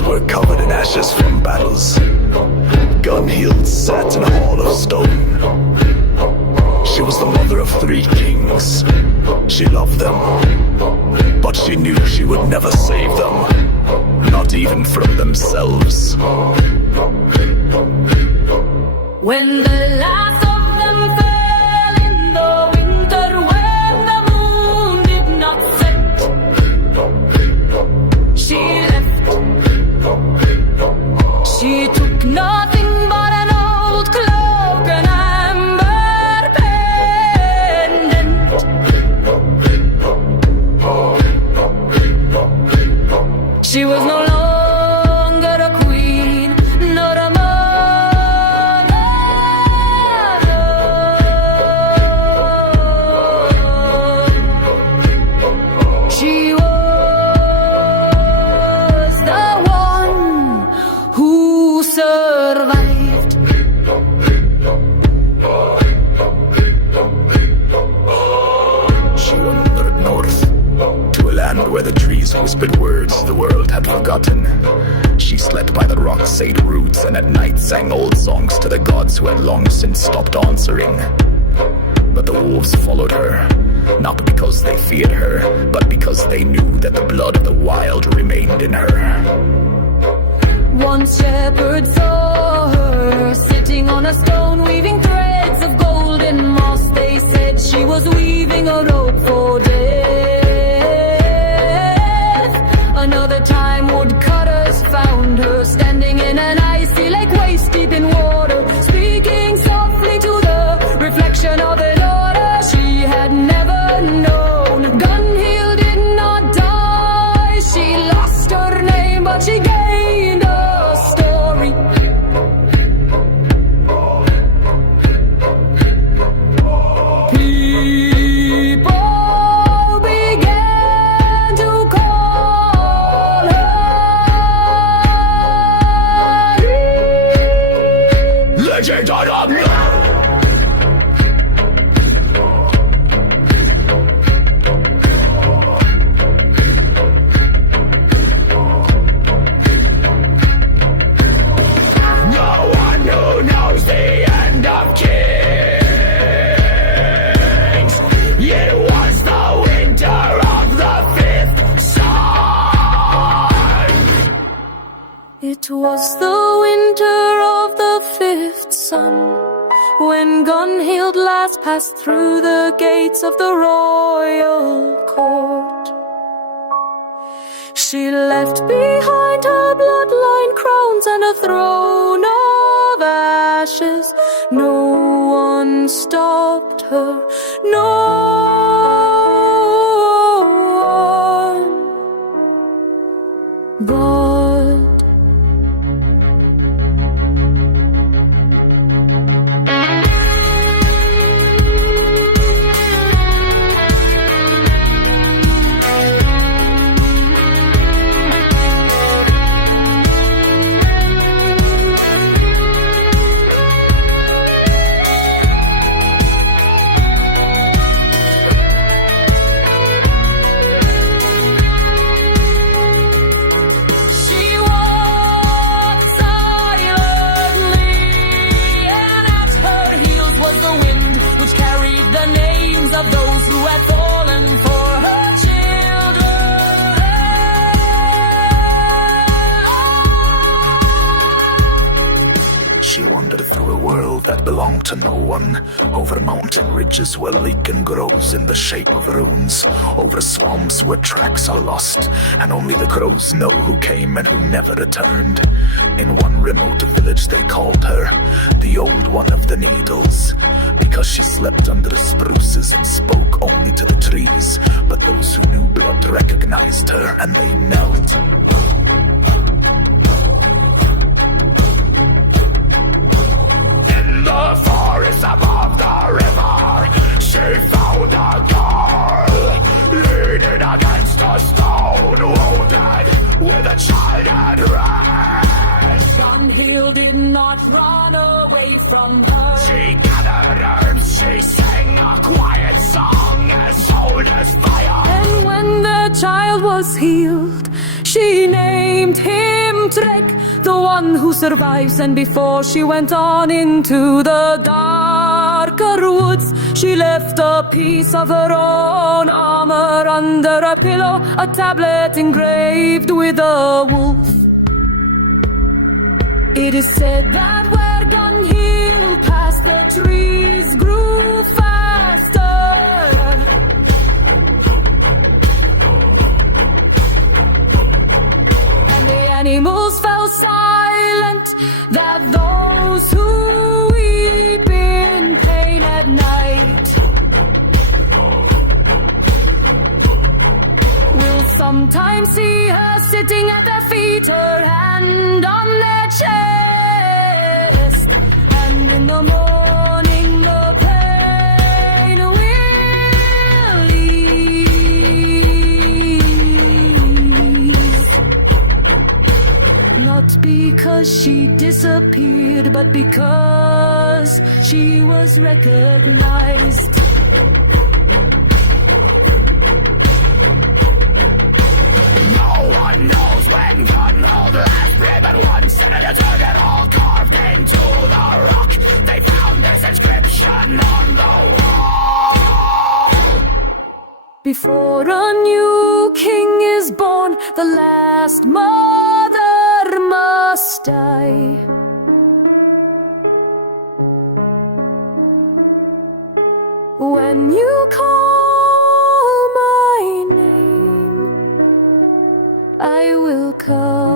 walls were covered in ashes from battles. Gunnhild sat in a hall of stone. She was the mother of 3 kings. She loved them, but she knew she would never save them, not even from themselves. When the last of them fell in the winter, when the moon did not set, she left. She took nothing but an old cloak, an amber pendant. She was no longer a queen, not a mother. She was the one who survived. She wandered north, to a land where the trees whispered words the world had forgotten. She slept by the rock-sade roots and at night sang old songs to the gods who had long since stopped answering. But the wolves followed her, not because they feared her, but because they knew that the blood of the wild remained in her. One shepherd saw her sitting on a stone, weaving threads of golden moss. They said she was weaving a rope for death. Another time woodcutters found her standing in an icy lake, waist deep in water, speaking softly to the reflection of a daughter she had never known. Gunnhild did not die, she lost her name, but she gained a story. People began to call her Legend of love! No one who knows the end of kings. It was the winter of the 5th sun. It was the winter of the 5th sun, when Gunnhild last passed through the gates of the royal court. She left behind her bloodline crowns and a throne of ashes. No one stopped her, no one. God. She walked silently, and at her heels was the wind, which carried the names of those who had fallen for her children. She wandered through a world that belonged to no one, over mountain ridges where lichen grows in the shape of runes, over swamps where tracks are lost, and only the crows know who came and who never returned. In one remote village they called her the Old One of the Needles, because she slept under spruces and spoke only to the trees. But those who knew blood recognized her, and they knelt. In the forest above the river, she found a girl, leaning against a stone, wounded with a child at rest. Gunnhild did not run away from her. She gathered herbs, she sang a quiet song as old as fire. And when the child was healed, She named him Trek, the one who survives. And before she went on into the darker woods, she left a piece of her own armor under a pillow, a tablet engraved with a wolf. It is said that where Gunnhild passed, the trees grew faster, and the animals fell silent, that those who weep in pain at night will sometimes see her sitting at their feet, her hand on their chest, and in the morning the pain will ease. Not because she disappeared, but because she was recognized. No one knows when Gunnhild last breathed, but once in a took it all carved into the rock. They found this inscription on the wall. Before a new king is born, the last mother must die. When you call my name, I will come.